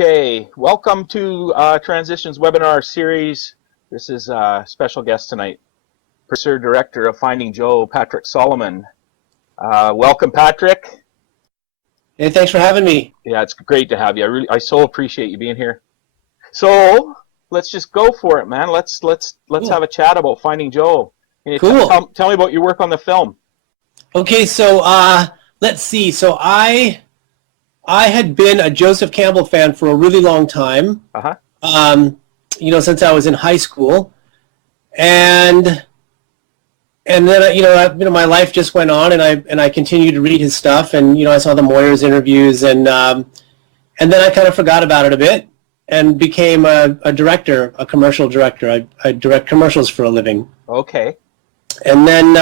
Okay, welcome to Transitions webinar series. This is a special guest tonight, Producer Director of Finding Joe, Patrick Solomon. Welcome, Patrick. Hey, thanks for having me. Yeah, it's great to have you. I so appreciate you being here. So let's just go for it, man. Let's Cool. have a chat about Finding Joe. Can you Cool. tell me about your work on the film? Okay, so let's see. So I had been a Joseph Campbell fan for a really long time. Since I was in high school, and then my life just went on, and I continued to read his stuff, and I saw the Moyers interviews, and then I kind of forgot about it a bit, and became a director, a commercial director. I direct commercials for a living. Okay. And then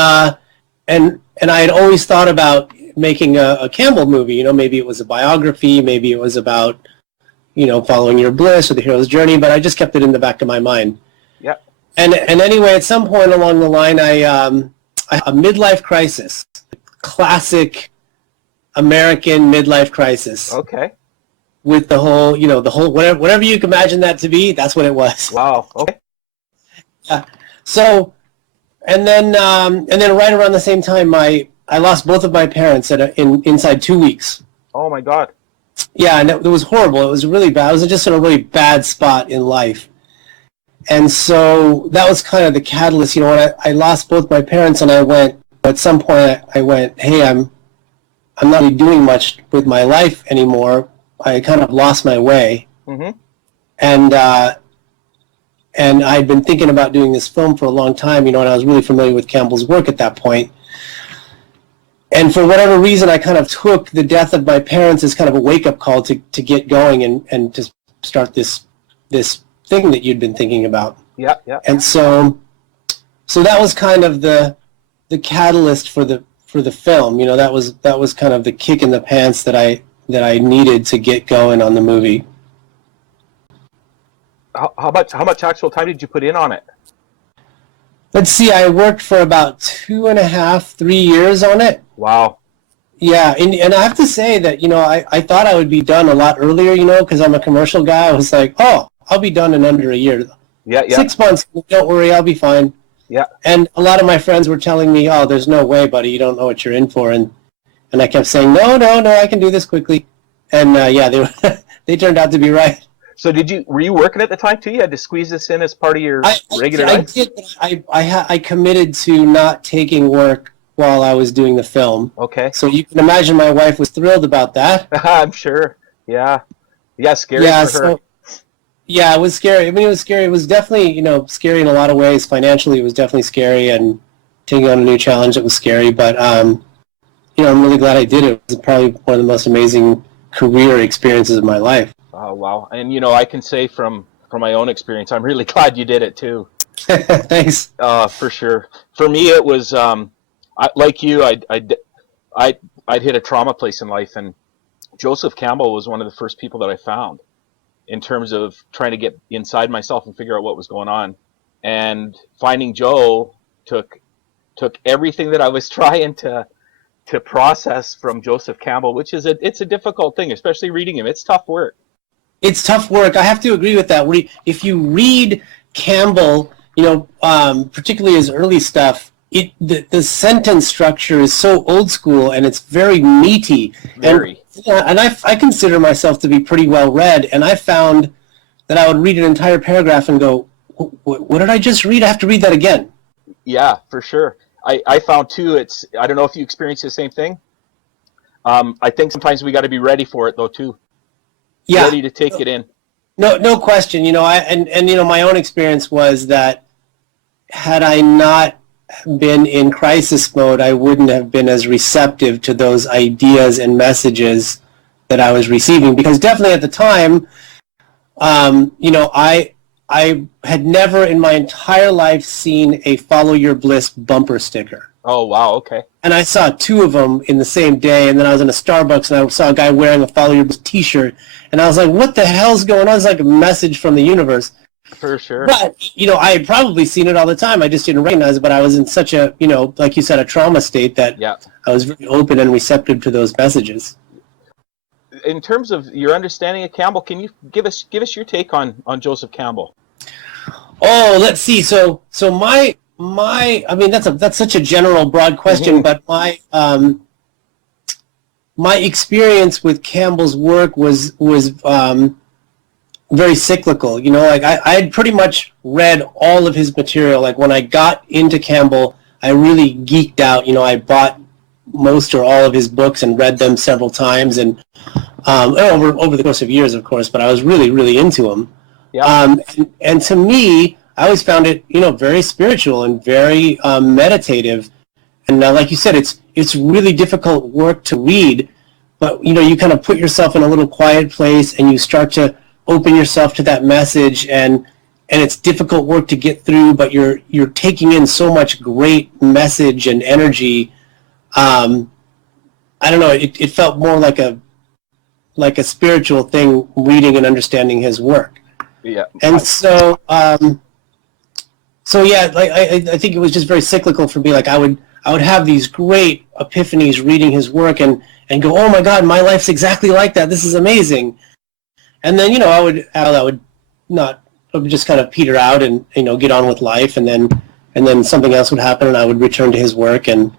and I had always thought about making a Campbell movie. Maybe it was a biography, maybe it was about following your bliss or the hero's journey, but I just kept it in the back of my mind. Yeah. And anyway, at some point along the line, I had a midlife crisis, classic American midlife crisis. Okay. With the whole whatever you can imagine that to be, that's what it was. Wow. Okay. Yeah. So, and then right around the same time, I lost both of my parents inside 2 weeks. Oh my God. Yeah, and it was horrible. It was really bad. I was just in a really bad spot in life. And so that was kind of the catalyst. When I lost both my parents, and at some point I went, hey, I'm not really doing much with my life anymore. I kind of lost my way. Mm-hmm. And I'd been thinking about doing this film for a long time, and I was really familiar with Campbell's work at that point. And for whatever reason, I kind of took the death of my parents as kind of a wake-up call to get going and to start this thing that you'd been thinking about. Yeah, yeah. And so that was kind of the catalyst for the film. That was kind of the kick in the pants that I needed to get going on the movie. How much actual time did you put in on it? Let's see, I worked for about 2.5, 3 years on it. Wow. Yeah, and I have to say that, I thought I would be done a lot earlier, because I'm a commercial guy. I was like, oh, I'll be done in under a year. Yeah, yeah. 6 months, don't worry, I'll be fine. Yeah. And a lot of my friends were telling me, oh, there's no way, buddy, you don't know what you're in for. And I kept saying, no, I can do this quickly. And they turned out to be right. So were you working at the time too? You had to squeeze this in as part of your regular life? I did. I committed to not taking work while I was doing the film. Okay. So you can imagine my wife was thrilled about that. I'm sure. Yeah. Yeah, scary for her. Yeah, it was scary. I mean, it was scary. It was definitely, scary in a lot of ways. Financially, it was definitely scary, and taking on a new challenge, it was scary. But, I'm really glad I did it. It was probably one of the most amazing career experiences of my life. Oh, wow. And, I can say from my own experience, I'm really glad you did it too. Thanks. For sure. For me, it was, like you, I'd hit a trauma place in life, and Joseph Campbell was one of the first people that I found in terms of trying to get inside myself and figure out what was going on. And Finding Joe took everything that I was trying to process from Joseph Campbell, which is it's a difficult thing, especially reading him. It's tough work. It's tough work. I have to agree with that. If you read Campbell, particularly his early stuff, the sentence structure is so old school, and it's very meaty. Very. And I consider myself to be pretty well read, and I found that I would read an entire paragraph and go, what did I just read? I have to read that again. Yeah, for sure. I found too, I don't know if you experience the same thing. I think sometimes we got to be ready for it though too. Yeah. Ready to take it in. No question. My own experience was that had I not been in crisis mode, I wouldn't have been as receptive to those ideas and messages that I was receiving. Because definitely at the time, I had never in my entire life seen a Follow Your Bliss bumper sticker. Oh, wow, okay. And I saw 2 of them in the same day, and then I was in a Starbucks, and I saw a guy wearing a Follow Your Bliss t-shirt, and I was like, what the hell's going on? It's like a message from the universe. For sure. But, I had probably seen it all the time. I just didn't recognize it, but I was in such a, like you said, a trauma state that I was very open and receptive to those messages. in terms of your understanding of Campbell, can you give us your take on Joseph Campbell? Oh, let's see. So I mean, that's such a general, broad question, but my experience with Campbell's work was very cyclical. You know, like I had pretty much read all of his material. Like when I got into Campbell, I really geeked out. You know, I bought most or all of his books and read them several times, and over the course of years, of course. But I was really into him. Yeah. And to me, I always found it, you know, very spiritual and very meditative. And like you said, it's really difficult work to read, but you know, you kind of put yourself in a little quiet place and you start to open yourself to that message, and it's difficult work to get through, but you're taking in so much great message and energy. I don't know, it felt more like a spiritual thing, reading and understanding his work. Yeah. And so yeah, like I think it was just very cyclical for me. Like I would have these great epiphanies reading his work and go, oh my God, my life's exactly like that. This is amazing. And then, you know, I would just kind of peter out and, you know, get on with life, and then something else would happen and I would return to his work and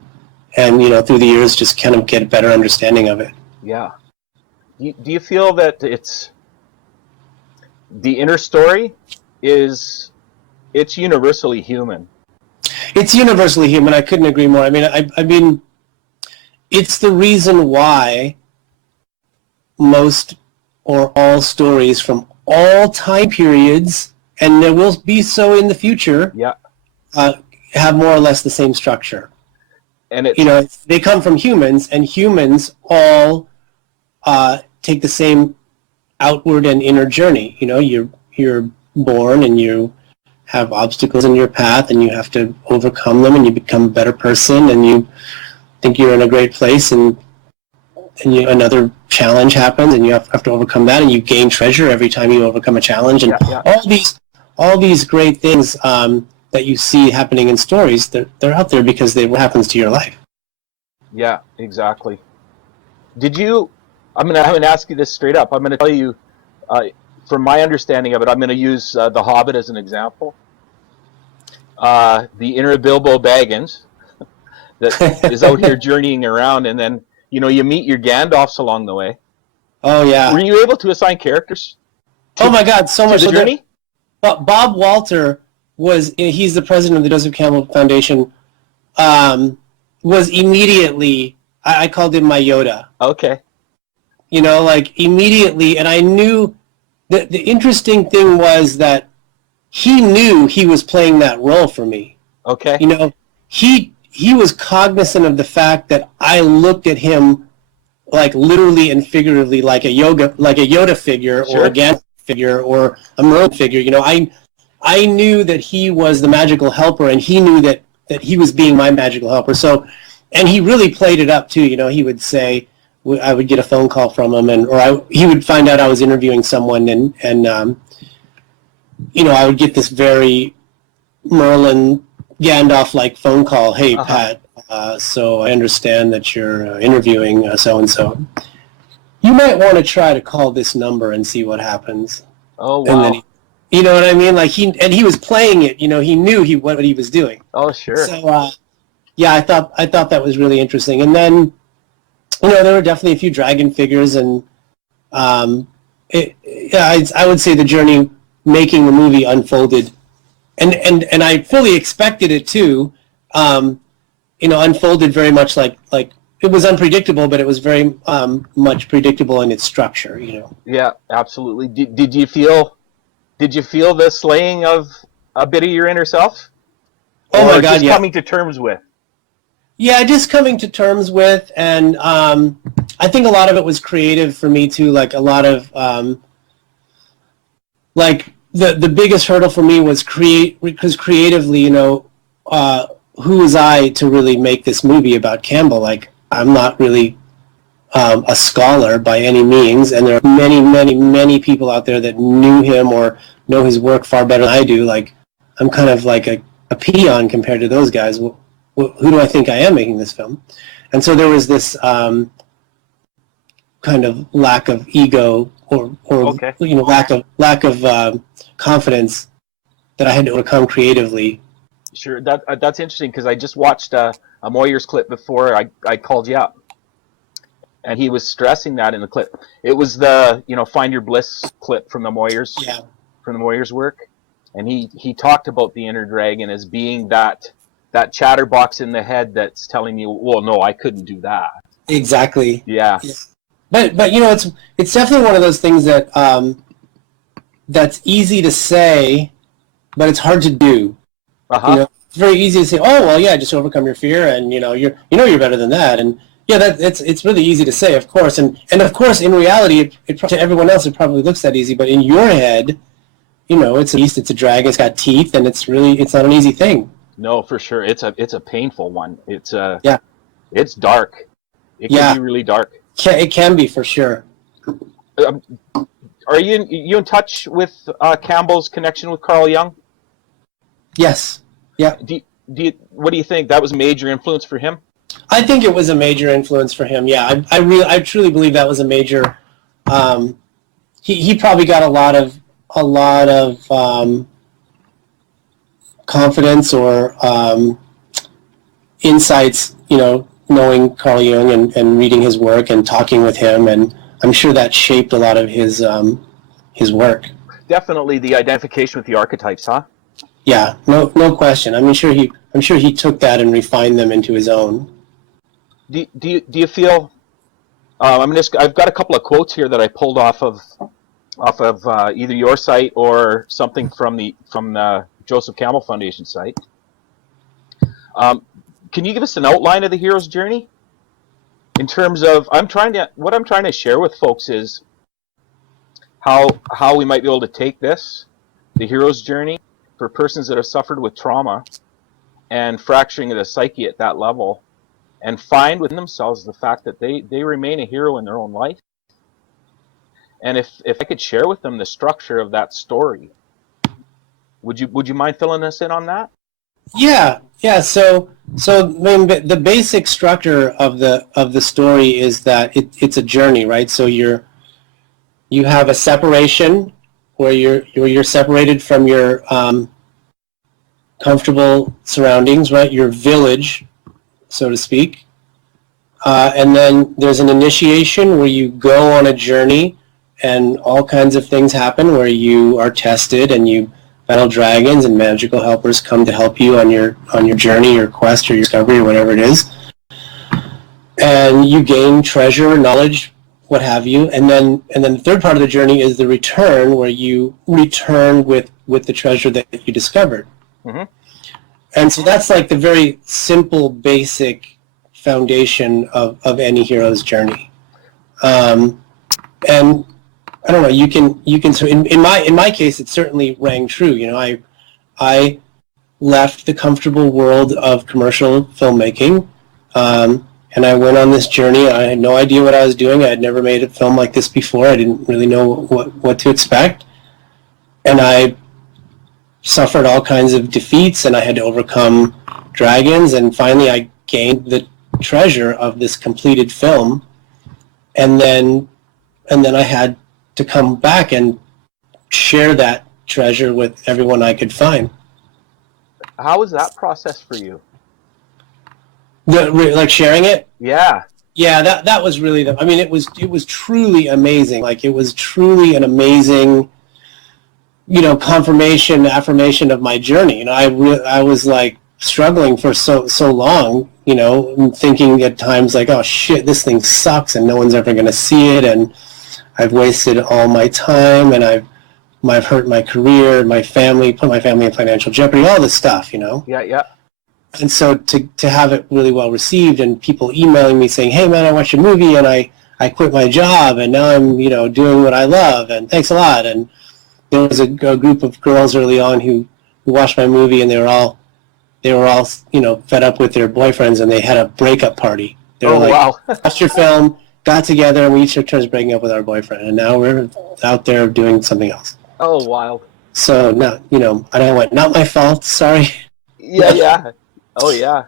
you know, through the years just kind of get a better understanding of it. Yeah. Do you feel that it's the inner story it's universally human? It's universally human. I couldn't agree more. I mean, it's the reason why most or all stories from all time periods, and there will be so in the future, yeah, have more or less the same structure. And you know, they come from humans, and humans all take the same outward and inner journey. You know, you're born and you have obstacles in your path, and you have to overcome them, and you become a better person, and you think you're in a great place, and another challenge happens, and you have to overcome that, and you gain treasure every time you overcome a challenge, and all these great things that you see happening in stories, they're out there because what happens to your life. Yeah, exactly. I'm going to ask you this straight up. I'm going to tell you, from my understanding of it, I'm going to use The Hobbit as an example. The inner Bilbo Baggins that is out here journeying around, and then, you know, you meet your Gandalfs along the way. Oh, yeah. Were you able to assign characters oh, my God, so much. the journey? But Bob Walter he's the president of the Joseph Campbell Foundation, was immediately, I called him my Yoda. Okay. You know, like immediately, and I knew that the interesting thing was that he knew he was playing that role for me. Okay. You know, he was cognizant of the fact that I looked at him like literally and figuratively like a Yoda figure, sure, or a Gandalf figure, or a Merlin figure. You know, I knew that he was the magical helper, and he knew that he was being my magical helper. So, and he really played it up too. You know, he would say, I would get a phone call from him, he would find out I was interviewing someone, and you know, I would get this very Merlin Gandalf-like phone call. Hey, Pat, so I understand that you're interviewing so-and-so. You might want to try to call this number and see what happens. Oh, wow. And then you know what I mean? Like he was playing it. You know, he knew what he was doing. Oh, sure. So, yeah, I thought that was really interesting. And then, you know, there were definitely a few dragon figures, and I would say the journey making the movie unfolded, and I fully expected it to, you know, unfolded very much like it was unpredictable, but it was very much predictable in its structure. You know. Yeah, absolutely. Did you feel the slaying of a bit of your inner self? Oh my God! Just coming to terms with. Yeah, just coming to terms with, and I think a lot of it was creative for me too. Like a lot of, like the biggest hurdle for me was because creatively, you know, who was I to really make this movie about Campbell? Like I'm not really a scholar by any means, and there are many, many, many people out there that knew him or know his work far better than I do. Like I'm kind of like a peon compared to those guys. Who do I think I am making this film? And so there was this kind of lack of ego or Okay. lack of confidence that I had to overcome creatively. Sure. That's interesting because I just watched a Moyers clip before I called you up, and he was stressing that in the clip. It was the Find Your Bliss clip from the Yeah, Moyers work, and he talked about the inner dragon as being that chatterbox in the head that's telling you, well, no, I couldn't do that. exactly. Yeah. Yeah. But it's definitely one of those things that that's easy to say, but it's hard to do. Uh huh. It's very easy to say, oh well, yeah, just overcome your fear, and you're better than that, and yeah, it's really easy to say, of course, and of course, in reality, to everyone else, it probably looks that easy, but in your head, it's a beast, it's a dragon, it's got teeth, and it's not an easy thing. No, for sure. It's a painful one. Yeah, It's dark. It can yeah, be really dark. it can be for sure. Um, are you in touch with Campbell's connection with Carl Jung? Yes, yeah. What do you think? That was a major influence for him? I think it was a major influence for him. Yeah, I truly believe that was a major. He probably got a lot of confidence or insights, knowing Carl Jung and reading his work and talking with him, and I'm sure that shaped a lot of his work. Definitely the identification with the archetypes, huh? Yeah, no question. I'm sure he took that and refined them into his own. Do you feel? I've got a couple of quotes here that I pulled off of either your site or something from the Joseph Campbell Foundation site. Can you give us an outline of the hero's journey? In terms of, what I'm trying to share with folks is how we might be able to take the hero's journey for persons that have suffered with trauma and fracturing of the psyche at that level, and find within themselves the fact that they remain a hero in their own life. And if I could share with them the structure of that story, would you mind filling us in on that? Yeah. So I mean, the basic structure of the story is that it's a journey, right? So you have a separation where you're separated from your comfortable surroundings, right? Your village, so to speak. And then there's an initiation where you go on a journey and all kinds of things happen where you are tested and you battle dragons and magical helpers come to help you on your journey, your quest, or your discovery, or whatever it is. And you gain treasure, knowledge, what have you. And then the third part of the journey is the return, where you return with the treasure that you discovered. Mm-hmm. And so that's like the very simple, basic foundation of any hero's journey. And I don't know, you can so in my case it certainly rang true. I left the comfortable world of commercial filmmaking, and I went on this journey. I had no idea what I was doing. I had never made a film like this before. I didn't really know what to expect, and I suffered all kinds of defeats, and I had to overcome dragons, and finally I gained the treasure of this completed film, and then I had to come back and share that treasure with everyone I could find. How was that process for you? Like sharing it? Yeah. Yeah, that was really I mean, it was truly amazing. Like, it was truly an amazing, confirmation, affirmation of my journey. I was like struggling for so long, thinking at times like, oh shit, this thing sucks and no one's ever going to see it, and I've wasted all my time, and I've hurt my career, my family, put my family in financial jeopardy, all this stuff, Yeah. And so to have it really well received, and people emailing me saying, hey man, I watched your movie and I quit my job and now I'm, doing what I love, and thanks a lot. And there was a group of girls early on who watched my movie, and they were all fed up with their boyfriends, and they had a breakup party. They were wow. watched your film, got together, and we each took turns breaking up with our boyfriend, and now we're out there doing something else. Oh, wild. So, I went, not my fault, sorry. Yeah. Oh, yeah.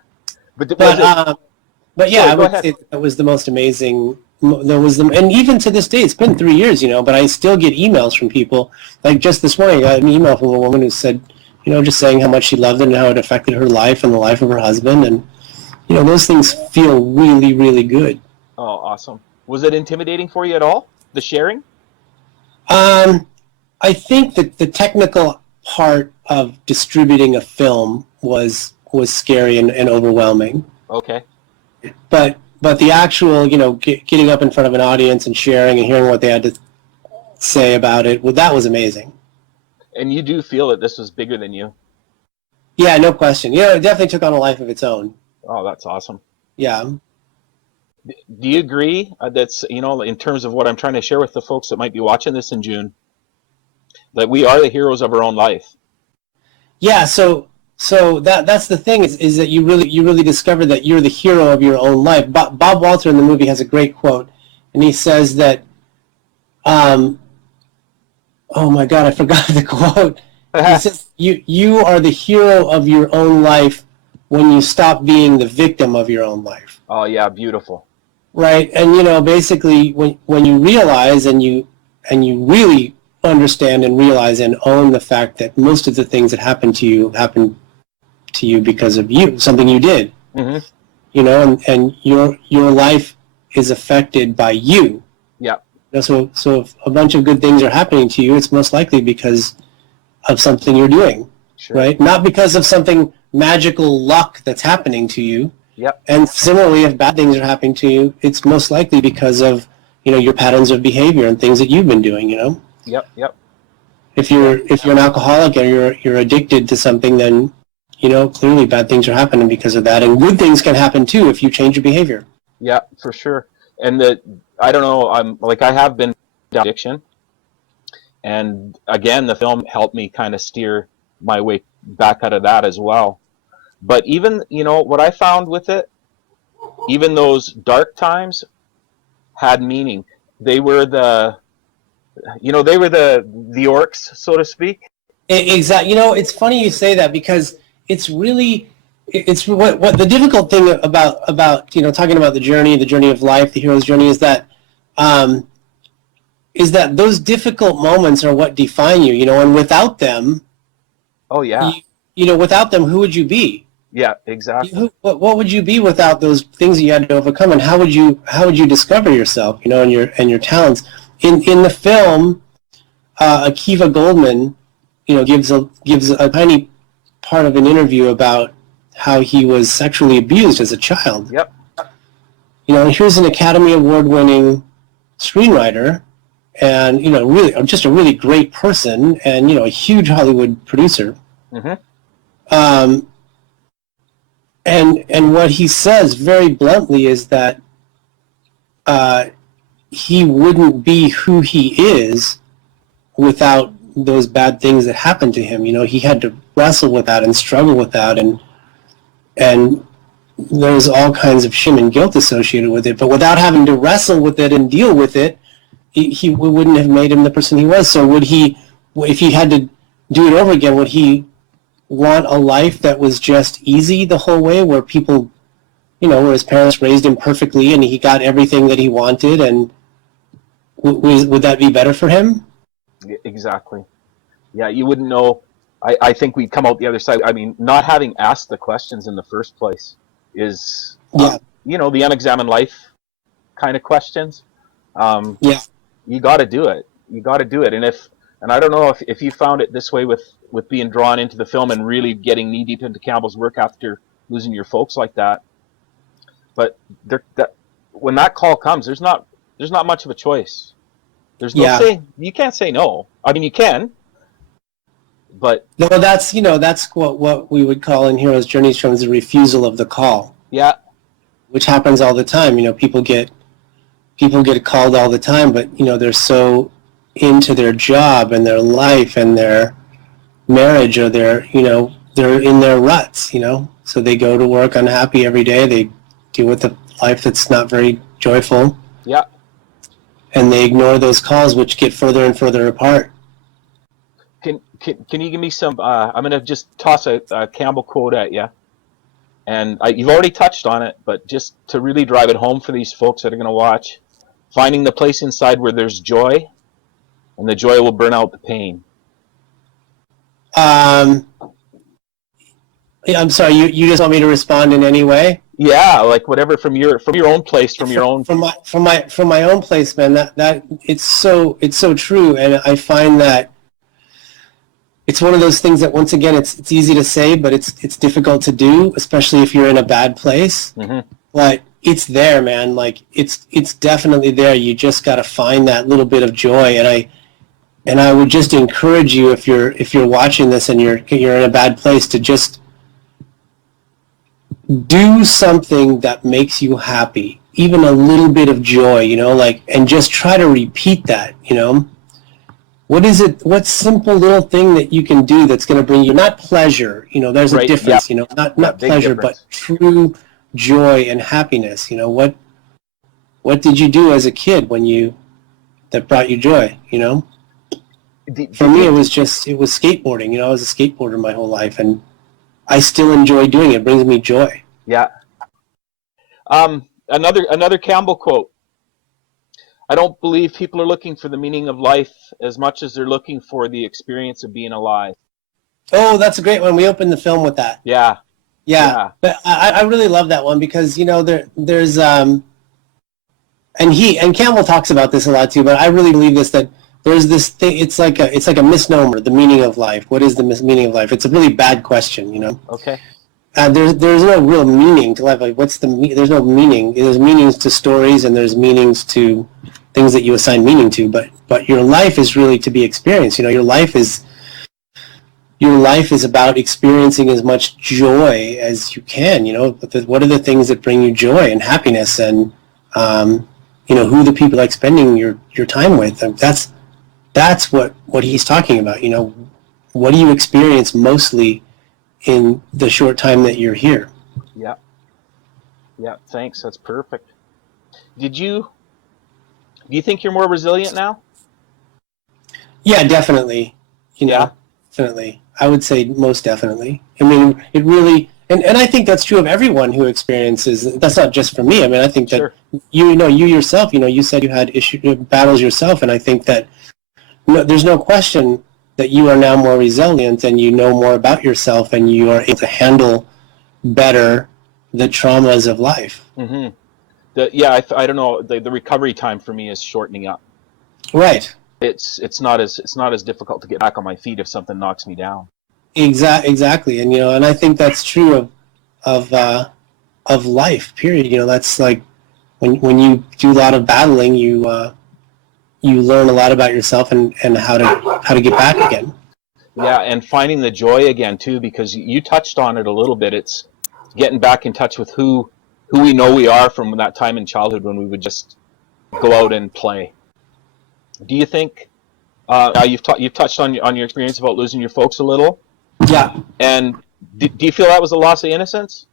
But yeah, sorry, I would say that was the most amazing there was them, and even to this day, it's been 3 years, but I still get emails from people. Like just this morning, I got an email from a woman who said, just saying how much she loved it and how it affected her life and the life of her husband, and those things feel really, really good. Oh, awesome. Was it intimidating for you at all, the sharing? I think that the technical part of distributing a film was scary and overwhelming. Okay. But the actual, getting up in front of an audience and sharing and hearing what they had to say about it, well, that was amazing. And you do feel that this was bigger than you? Yeah, no question. It definitely took on a life of its own. Oh, that's awesome. Yeah. Do you agree that's, in terms of what I'm trying to share with the folks that might be watching this in June, that we are the heroes of our own life? Yeah, so that's the thing is that you really discover that you're the hero of your own life. Bob Walter in the movie has a great quote, and he says that, oh my God, I forgot the quote. He says, you are the hero of your own life when you stop being the victim of your own life. Oh yeah, beautiful. Right, and basically when you realize and you really understand and realize and own the fact that most of the things that happen to you because of you, something you did, and your life is affected by you. Yeah. So if a bunch of good things are happening to you, it's most likely because of something you're doing, sure. Right? Not because of something magical luck that's happening to you. Yep. And similarly, if bad things are happening to you, it's most likely because of your patterns of behavior and things that you've been doing. Yep. If you're an alcoholic and you're addicted to something, then clearly bad things are happening because of that, and good things can happen too if you change your behavior. Yeah, for sure. And I don't know, I have been addiction, and again, the film helped me kind of steer my way back out of that as well. But even what I found with it, even those dark times had meaning. They were the orcs, so to speak. Exactly. It's funny you say that, because it's really, it's what the difficult thing about talking about the journey of life, the hero's journey, is that those difficult moments are what define you. And without them, oh yeah, without them, who would you be? Yeah, exactly. What would you be without those things that you had to overcome, and how would you discover yourself, and your talents? In the film, Akiva Goldman, gives a tiny part of an interview about how he was sexually abused as a child. Yep. Here's an Academy Award-winning screenwriter, and really just a really great person, and a huge Hollywood producer. Mm-hmm. And what he says very bluntly is that he wouldn't be who he is without those bad things that happened to him. He had to wrestle with that and struggle with that, and there's all kinds of shame and guilt associated with it. But without having to wrestle with it and deal with it, he wouldn't have made him the person he was. So would he, if he had to do it over again, would he want a life that was just easy the whole way, where people, where his parents raised him perfectly and he got everything that he wanted, and would that be better for him? Exactly. Yeah, you wouldn't know. I think we'd come out the other side. I mean, not having asked the questions in the first place is, the unexamined life kind of questions. You got to do it. And I don't know if you found it this way with being drawn into the film and really getting knee deep into Campbell's work after losing your folks like that. But when that call comes, there's not much of a choice. There's no say. You can't say no. I mean, you can, but no. That's what we would call in hero's journeys terms the refusal of the call. Yeah, which happens all the time. People get called all the time, but they're so into their job and their life and their marriage, or they're in their ruts. So they go to work unhappy every day. They deal with a life that's not very joyful. Yeah. And they ignore those calls, which get further and further apart. Can you give me some? I'm going to just toss a Campbell quote at you, and you've already touched on it, but just to really drive it home for these folks that are going to watch, finding the place inside where there's joy, and the joy will burn out the pain. I'm sorry. You just want me to respond in any way? Yeah, like whatever from your own place, from your own. From my own place, man. That it's so true, and I find that it's one of those things that, once again, it's easy to say, but it's difficult to do, especially if you're in a bad place. Mm-hmm. But it's there, man. Like it's definitely there. You just got to find that little bit of joy, and I would just encourage you, if you're watching this and you're in a bad place, to just do something that makes you happy, even a little bit of joy, like, and just try to repeat that, What simple little thing that you can do that's going to bring you, not pleasure, there's a difference, not pleasure, difference. but true joy and happiness. What did you do as a kid that brought you joy, For me, it was skateboarding. I was a skateboarder my whole life, and I still enjoy doing it. It brings me joy. Yeah. Another Campbell quote. I don't believe people are looking for the meaning of life as much as they're looking for the experience of being alive. Oh, that's a great one. We opened the film with that. Yeah. But I really love that one because, there's and Campbell talks about this a lot too, but I really believe that there's this thing. It's like a misnomer. The meaning of life. What is the meaning of life? It's a really bad question. Okay. There's no real meaning to life. Like, there's no meaning. There's meanings to stories, and there's meanings to things that you assign meaning to. But your life is really to be experienced. Your life is about experiencing as much joy as you can. But what are the things that bring you joy and happiness, and who the people like spending your time with? And that's what he's talking about. What do you experience mostly in the short time that you're here? Yeah, thanks. That's perfect. Do you think you're more resilient now? Yeah, definitely. Definitely. I would say most definitely. I mean, it really, and I think that's true of everyone who experiences. That's not just for me. I mean, I think that Sure. you yourself, you said you had battles yourself, and I think that there's no question that you are now more resilient, and you know more about yourself, and you are able to handle better the traumas of life. Mm-hmm. I don't know. The recovery time for me is shortening up. Right. It's not as difficult to get back on my feet if something knocks me down. Exactly, and and I think that's true of life. Period. That's like when you do a lot of battling, you learn a lot about yourself and how to get back again. Yeah, and finding the joy again too, because you touched on it a little bit. It's getting back in touch with who we know we are from that time in childhood when we would just go out and play. Do you think now you've touched on your experience about losing your folks a little? Yeah. And do you feel that was a loss of innocence?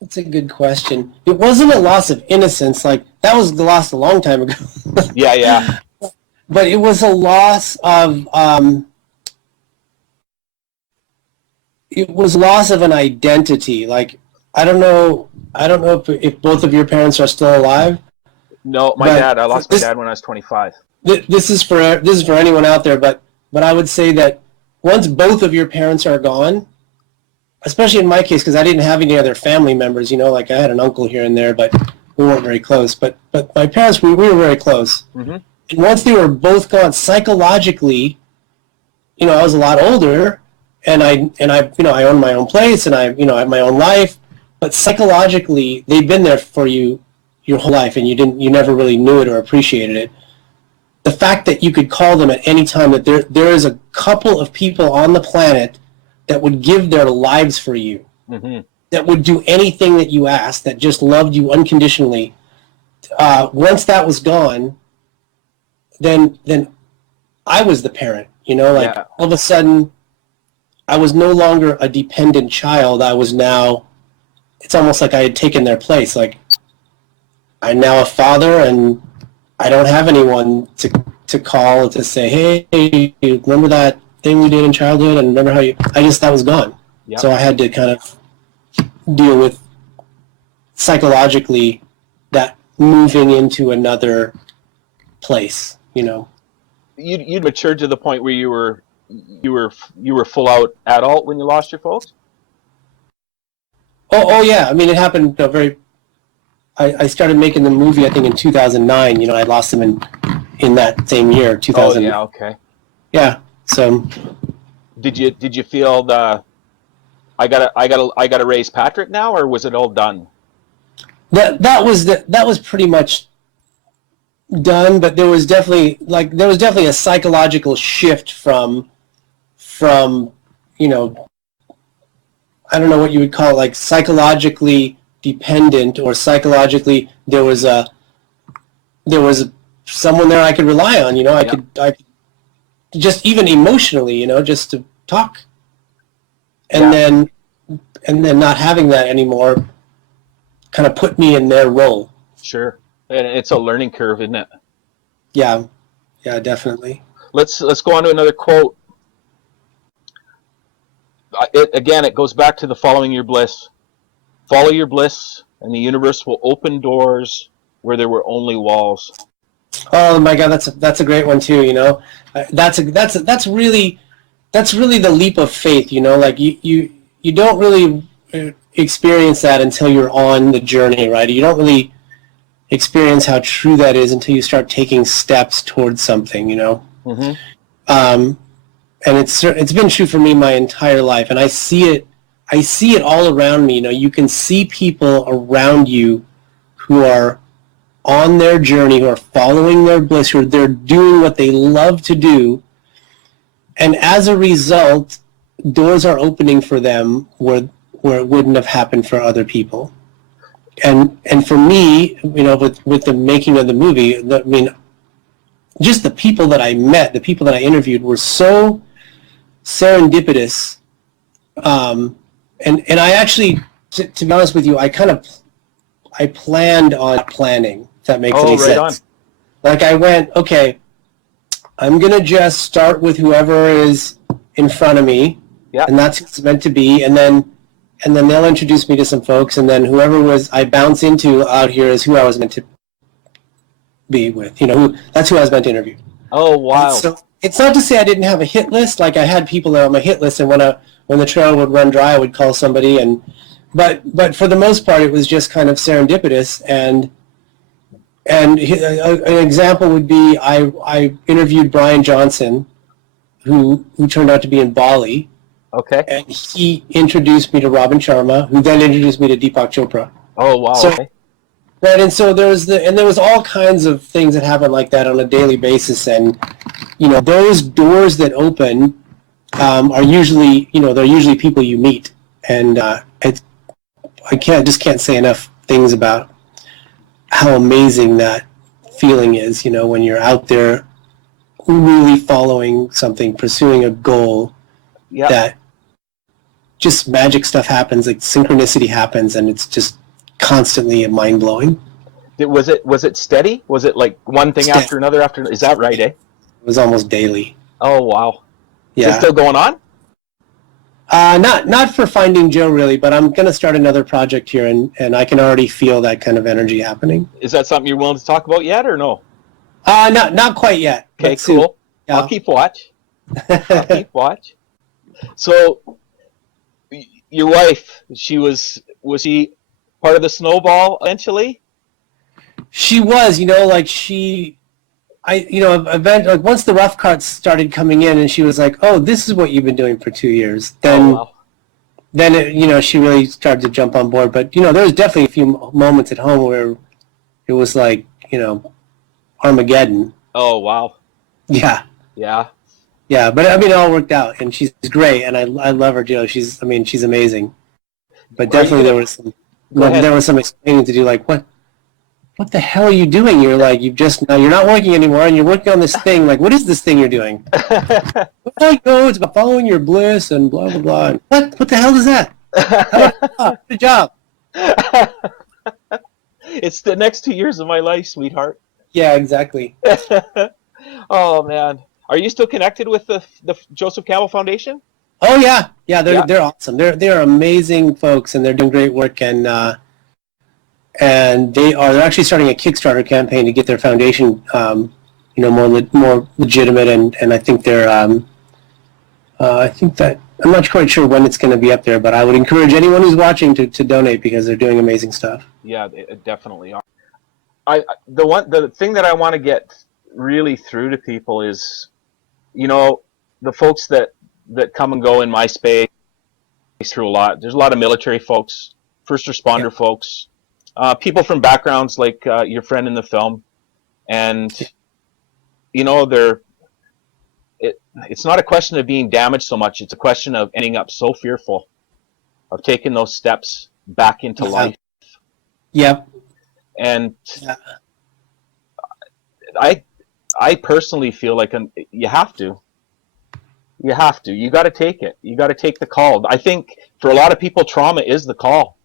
That's a good question. It wasn't a loss of innocence. Like, that was lost a long time ago. Yeah. But it was a loss of an identity. Like, I don't know if both of your parents are still alive. No, I lost my dad when I was 25. This is for anyone out there, but I would say that once both of your parents are gone, especially in my case, because I didn't have any other family members, like I had an uncle here and there, but we weren't very close. But my parents, we were very close. Mm-hmm. And once they were both gone, psychologically, I was a lot older, and I owned my own place, and I had my own life. But psychologically, they've been there for you your whole life, and you never really knew it or appreciated it. The fact that you could call them at any time, that there is a couple of people on the planet that would give their lives for you, mm-hmm. that would do anything that you asked, that just loved you unconditionally. Once that was gone, then I was the parent. All of a sudden, I was no longer a dependent child. I was now, it's almost like I had taken their place. Like, I'm now a father, and I don't have anyone to call to say, hey, remember that thing we did in childhood, and remember how that was gone. Yep. So I had to kind of deal with psychologically, that moving into another place, you know. You'd matured to the point where you were full out adult when you lost your folks? Oh yeah. I mean, it happened I started making the movie, I think, in 2009. You know, I lost them in that same year, Oh 2000. yeah, okay. Yeah. So Did you feel the I gotta raise Patrick now, or was it all done? that was pretty much done, but there was definitely a psychological shift from you know, I don't know what you would call it, like psychologically dependent, or psychologically there was someone there I could rely on. You know, Yeah, I could just, even emotionally, you know, just to talk, and yeah, then not having that anymore kind of put me in their role. sure. And it's a learning curve, isn't it? Yeah, yeah, definitely. Let's go on to another quote. It goes back to the following your bliss. Follow your bliss, and the universe will open doors where there were only walls. Oh my God, that's a great one too. You know, that's really the leap of faith. You know, like you don't really experience that until you're on the journey, right? You don't really experience how true that is until you start taking steps towards something. You know, Hmm. um, and it's been true for me my entire life, and I see it all around me. You know, you can see people around you who are on their journey, who are following their bliss, who are they're doing what they love to do, and as a result, doors are opening for them where it wouldn't have happened for other people. And for me, you know, with the making of the movie, I mean, just the people that I met, the people that I interviewed, were so serendipitous. And I actually, to be honest with you, I planned on planning, if that makes Oh, any right on. sense. Like, I went, okay, I'm going to just start with whoever is in front of me, Yeah. and that's who it's meant to be, and then they'll introduce me to some folks, and then whoever was I bounce into out here is who I was meant to be with. You know, that's who I was meant to interview. Oh, And wow. so it's not to say I didn't have a hit list. Like, I had people that were on my hit list, and when the trail would run dry, I would call somebody. But for the most part, it was just kind of serendipitous. And an example would be I interviewed Brian Johnson, who turned out to be in Bali, Okay. and he introduced me to Robin Sharma, who then introduced me to Deepak Chopra. Oh, wow. So Okay. right, and so there was all kinds of things that happen like that on a daily basis, and you know, those doors that open are usually, you know, they're usually people you meet, and I can't say enough things about how amazing that feeling is. You know, when you're out there really following something, pursuing a goal, Yeah. that just magic stuff happens, like synchronicity happens, and it's just constantly mind blowing. Was it steady? Was it like one thing after another after? Is that right, eh? It was almost daily. Oh, wow. Is it Yeah. still going on? Not for Finding Joe really, but I'm gonna start another project here, and I can already feel that kind of energy happening. Is that something you're willing to talk about yet, or no? Not quite yet, Okay, but soon. cool. I'll Yeah. keep watch. I'll keep watch. So, your wife, was she part of the snowball eventually? She was, you know, like like once the rough cuts started coming in, and she was like, "Oh, this is what you've been doing for 2 years." Oh, Then, wow. you know, she really started to jump on board. But you know, there was definitely a few moments at home where it was like, you know, Armageddon. Oh, wow. Yeah, Yeah. yeah. But I mean, it all worked out, and she's great, and I love her. You know, she's amazing. But Are you definitely gonna go there ahead? was some explaining to do. Like, what the hell are you doing? You're like, you're not working anymore, and you're working on this thing. Like, what is this thing you're doing? Well, it's about following your bliss and blah blah blah. And what the hell is that? How about good job? It's the next 2 years of my life, sweetheart. Yeah, exactly. Oh man, are you still connected with the Joseph Campbell Foundation? Oh yeah, yeah. They're Yeah. they're awesome. They're amazing folks, and they're doing great work. And and they're actually starting a Kickstarter campaign to get their foundation, more legitimate, and I think they're I think that I'm not quite sure when it's going to be up there, but I would encourage anyone who's watching to donate because they're doing amazing stuff. Yeah, they definitely are. The thing that I want to get really through to people is, the folks that come and go in my space through a lot. There's a lot of military folks, first responder folks, people from backgrounds like your friend in the film, and it's not a question of being damaged so much. It's a question of ending up so fearful of taking those steps back into life. Yep. And I personally feel like you have to. You got to take it. You got to take the call. I think for a lot of people, trauma is the call.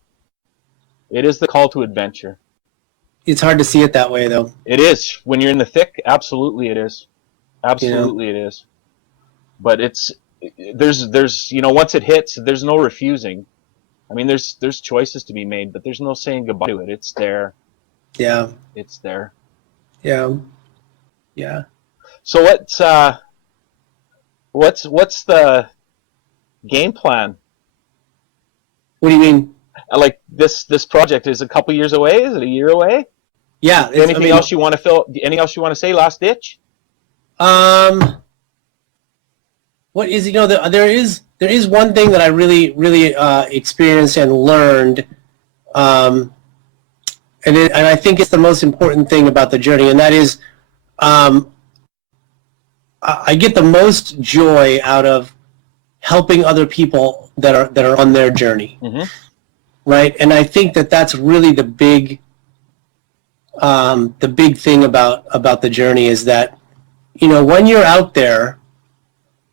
It is the call to adventure. It's hard to see it that way, though. It is. When you're in the thick, absolutely it is. Absolutely it is. But there's once it hits, there's no refusing. I mean, there's choices to be made, but there's no saying goodbye to it. It's there. Yeah. It's there. Yeah. Yeah. So what's the game plan? What do you mean? Like this project is a couple years away? Is it a year away? Yeah. Anything else you want to Anything else you want to say? Last ditch. What is there is one thing that I really experienced and learned, and I think it's the most important thing about the journey, and that is, I get the most joy out of helping other people that are on their journey, right? And I think that's really the big thing about the journey is that, when you're out there,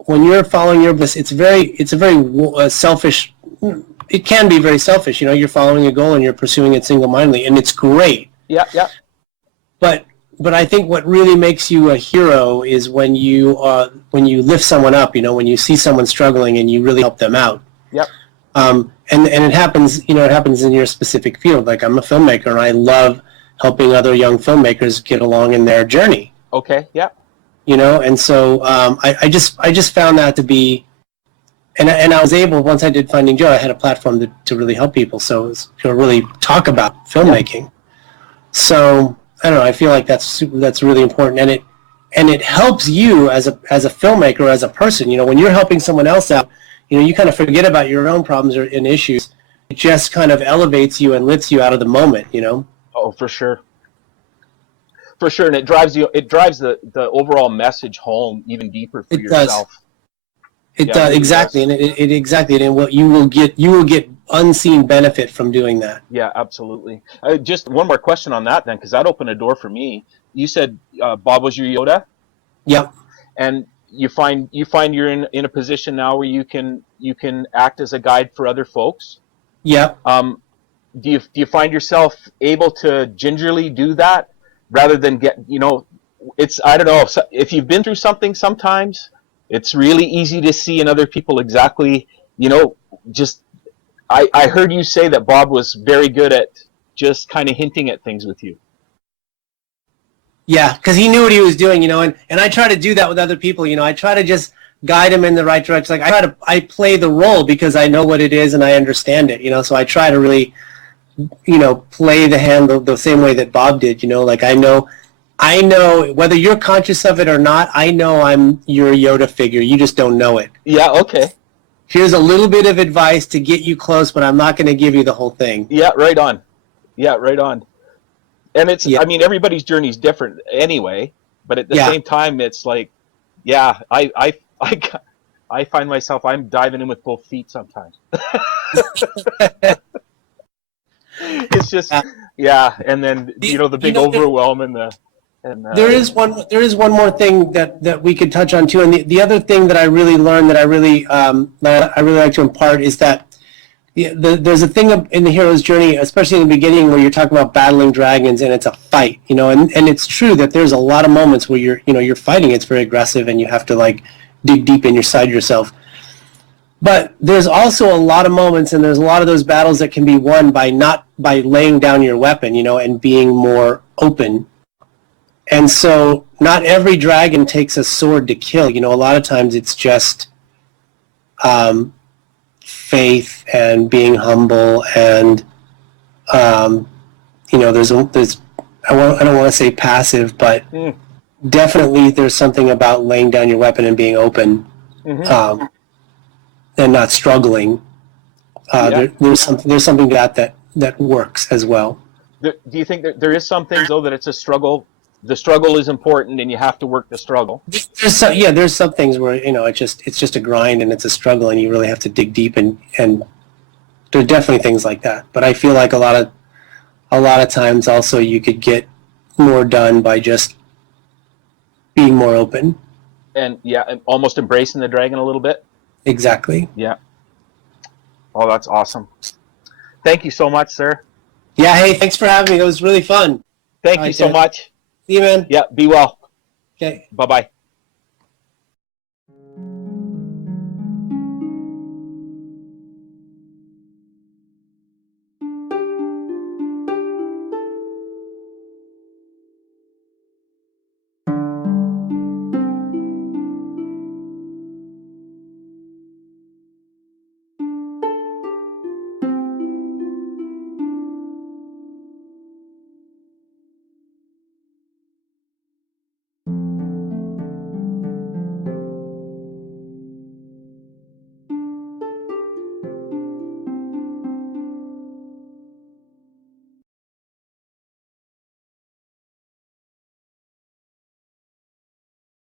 when you're following your bliss, it's a very selfish. It can be very selfish. You're following a goal and you're pursuing it single-mindedly, and it's great. Yeah. But I think what really makes you a hero is when you lift someone up. When you see someone struggling and you really help them out. Yep. And it happens. It happens in your specific field. Like, I'm a filmmaker, and I love helping other young filmmakers get along in their journey. Okay. Yeah. And so I just found that to be, and I was able, once I did Finding Joy, I had a platform to really help people, so it was to really talk about filmmaking. Yeah. So I don't know, I feel like that's really important, and it helps you as a filmmaker, as a person. When you're helping someone else out, you kind of forget about your own problems and issues. It just kind of elevates you and lifts you out of the moment. Oh, for sure. For sure, and it drives the overall message home even deeper for yourself. It does, exactly, and it exactly, and what you will get unseen benefit from doing that. Yeah, absolutely. Just one more question on that then, because that opened a door for me. You said Bob was your Yoda. Yep. And you find you're in a position now where you can act as a guide for other folks. Yep. Do you find yourself able to gingerly do that? Rather than it's, I don't know, if you've been through something, sometimes it's really easy to see in other people exactly, I heard you say that Bob was very good at just kind of hinting at things with you. Yeah, because he knew what he was doing, and I try to do that with other people, I try to just guide them in the right direction. Like, I play the role because I know what it is and I understand it, so I try to really play the hand the same way that Bob did, like I know whether you're conscious of it or not, I know I'm your Yoda figure. You just don't know it. Yeah, okay. Here's a little bit of advice to get you close, but I'm not going to give you the whole thing. Yeah, right on. And it's, I mean, everybody's journey is different anyway, but at the same time, it's like, I find myself, I'm diving in with both feet sometimes. It's just, and then the big overwhelm and there is one more thing that we could touch on too, and the other thing that I really learned that I really like to impart is that there's a thing in the hero's journey, especially in the beginning, where you're talking about battling dragons and it's a fight, and it's true that there's a lot of moments where you're fighting. It's very aggressive and you have to like dig deep inside yourself. But there's also a lot of moments, and there's a lot of those battles that can be won by not by laying down your weapon, and being more open. And so not every dragon takes a sword to kill. A lot of times it's just faith and being humble, and there's I don't want to say passive, but definitely there's something about laying down your weapon and being open, and not struggling. There's something that works as well. Do you think that there is some things, though, that it's a struggle? The struggle is important, and you have to work the struggle. There's some things where it's just a grind and it's a struggle, and you really have to dig deep, and there are definitely things like that. But I feel like a lot of times also you could get more done by just being more open. And almost embracing the dragon a little bit. Exactly. Yeah. Oh, that's awesome. Thank you so much, sir. Yeah. Hey, thanks for having me. That was really fun. Thank you so much. See you, man. Yeah. Be well. Okay. Bye-bye.